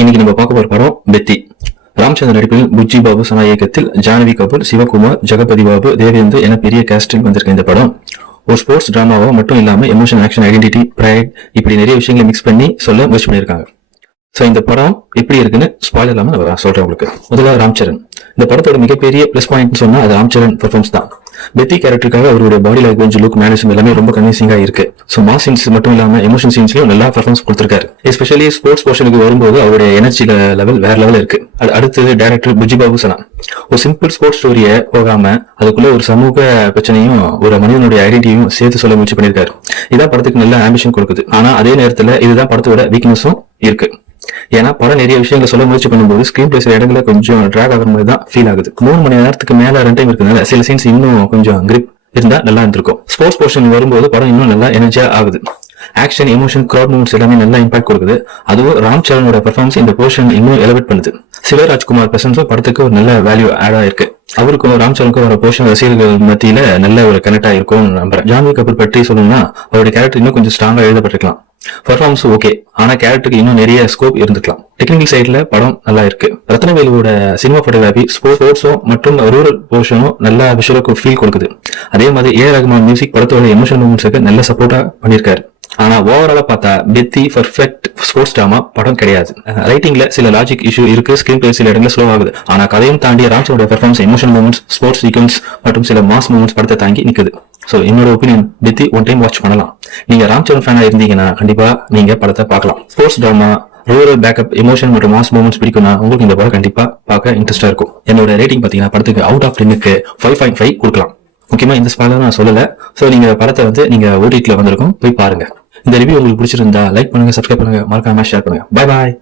இன்னைக்கு நம்ம பார்க்க போற படம் பெத்தி. ராமச்சந்திரன் நடிப்பில் புஜ்ஜி பாபு சனா இயக்கத்தில் ஜானவி கபூர், சிவகுமார், ஜெகபதி பாபு, தேவேந்து என பெரிய கேஸ்டில் வந்திருக்க இந்த படம் ஒரு ஸ்போர்ட்ஸ் டிராமாவோ மட்டும் இல்லாம எமோஷன், ஆக்ஷன், ஐடென்டிட்டி, பிரைட் இப்படி நிறைய விஷயங்களை மிக்ஸ் பண்ணி சொல்ல முயற்சி பண்ணியிருக்காங்க. சோ இந்த படம் எப்படி இருக்குன்னு ஸ்பாயில் இல்லாம நான் சொல்றேன் உங்களுக்கு. முதல்ல ராம்சரண். இந்த படத்தோட மிகப்பெரிய பிளஸ் பாயிண்ட் சொன்னா அது ராம்சரண் பெர்ஃபார்மன்ஸ் தான். பெத்தி கேரக்டருக்காக அவருடைய பாடி லாங்குவேஜ், லுக், மேனரிசம் எல்லாமே ரொம்ப கன்வின்சிங்கா இருக்கு. சோ மாஸ் சீன்ஸ் மட்டும் இல்லாம எமோஷன் சீன்ஸ்லயும் நல்லா பெர்ஃபார்மன்ஸ் கொடுத்திருக்காரு. எஸ்பெஷலி ஸ்போர்ட்ஸ் போர்ஷனுக்கு வரும்போது அவருடைய எனர்ஜி லெவல் வேற லெவல் இருக்கு. அடுத்தது டைரக்டர் புஜ்ஜி பாபு சனா. ஒரு சிம்பிள் ஸ்போர்ட்ஸ் ஸ்டோரியை போகாம அதுக்குள்ள ஒரு சமூக பிரச்சனையும் ஒரு மனிதனுடைய ஐடென்டிட்டியும் சேர்த்து சொல்ல முயற்சி பண்ணிருக்காரு. இதான் படத்துக்கு நல்ல ஆம்பிஷன் கொடுக்குது. ஆனா அதே நேரத்துல இதுதான் படத்தோட வீக்னஸும் இருக்கு. ஏன்னா படம் நிறைய விஷயங்களை சொல்ல முயற்சி பண்ணும்போது ஸ்கிரீன் பிளே சில இடங்களை கொஞ்சம் டிராக் ஆகிற மாதிரி தான் ஃபீல் ஆகுது. 3 மணி நேரத்துக்கு மேல ரன் டைம் இருக்கிறதுனால சில சீன்ஸ் இன்னும் கொஞ்சம் கிரிப் இருந்தா நல்லா இருந்திருக்கும். ஸ்போர்ட்ஸ் போர்ஷன் வரும்போது படம் இன்னும் நல்லா எனர்ஜியா ஆகுது. ஆக்ஷன், எமோஷன், கிரௌட் மூவ்மெண்ட்ஸ் எல்லாமே நல்லா இம்பாக்ட் கொடுக்குது. அதுவும் ராம் சரணோட பெர்ஃபார்மன்ஸ் இந்த போர்ஷன் இன்னும் எலிவேட் பண்ணுது. சிவராஜ்குமார் பிரசன்ஸும் படத்துக்கு ஒரு நல்ல வேல்யூ ஆட் ஆயிருக்கு. அவருக்கும் ராம் சரணுக்கும் வர போர்ஷன் ரசிகர்கள் மத்தியில நல்ல ஒரு கனெக்ட் ஆயிருக்கும் நம்புறேன். ஜான்வி கபூர் பற்றி சொல்லணும்னா அவருடைய கேரக்டர் இன்னும் கொஞ்சம் ஸ்ட்ராங்கா எழுதப்பட்டிருக்கலாம். பெர்ஃபார்மன்ஸ் ஓகே, ஆனா கேரக்டருக்கு இன்னும் நிறைய ஸ்கோப் இருந்துக்கலாம். டெக்னிக்கல் சைட்ல படம் நல்லா இருக்கு. ரத்னவேலுவோட சினிமா போட்டோகிராஃபி, ஸ்போர்ட்ஸும் மற்றும் ரூரல் போர்ஷனும் நல்ல விஷுவலுக்கு ஃபீல் கொடுக்குது. அதே மாதிரி ஏ ரகுமான் மியூசிக் படத்தோட எமோஷனல் மூமெண்ட்ஸுக்கு நல்ல சப்போர்ட்டா பண்ணியிருக்காரு. ஆனா ஓவராலா பார்த்தா பெத்தி பர்ஃபெக்ட் ஸ்போர்ட்ஸ் டிராமா படம் கிடையாது. ரைட்டிங்ல சில லாஜிக் இஷ்யூ இருக்கு, ஸ்கிரீன் பிளே சில இடத்துல ஸ்லோ ஆகுது. ஆனா கதையும் தாண்டி ராம்சரோட performance, emotional moments, sports sequence மற்றும் சில மாஸ் மூமெண்ட்ஸ் படத்தை தாங்கி நிக்குது. சோ என்னோட opinion, Peddi one time watch பண்ணலாம். நீங்க ராம்சரன் ஃபேனா இருந்தீங்கன்னா கண்டிப்பா நீங்க படத்தை பார்க்கலாம். Sports drama, rural backup, emotion மற்றும் மாஸ் மூமெண்ட்ஸ் பிடிக்கும்னா உங்களுக்கு இந்த படம் கண்டிப்பா பார்க்க இன்ட்ரெஸ்டா இருக்கும். என்னோட ரேட்டிங் பாத்தீங்கன்னா படத்துக்கு அவுட் ஆஃப் 10க்கு 5.5 கொடுக்கலாம். முக்கியமா இந்த ஸ்பாயிலர் நான் சொல்லல. சோ நீங்க படத்தை நீங்க ஓடிடில வந்திருக்கும், போய் பாருங்க. இந்த ரிவ்யூ உங்களுக்கு பிடிச்சிருந்தா லைக் பண்ணுங்க, சப்ஸ்கிரைப் பண்ணுங்க, மறக்காம ஷேர் பண்ணுங்க. Bye bye.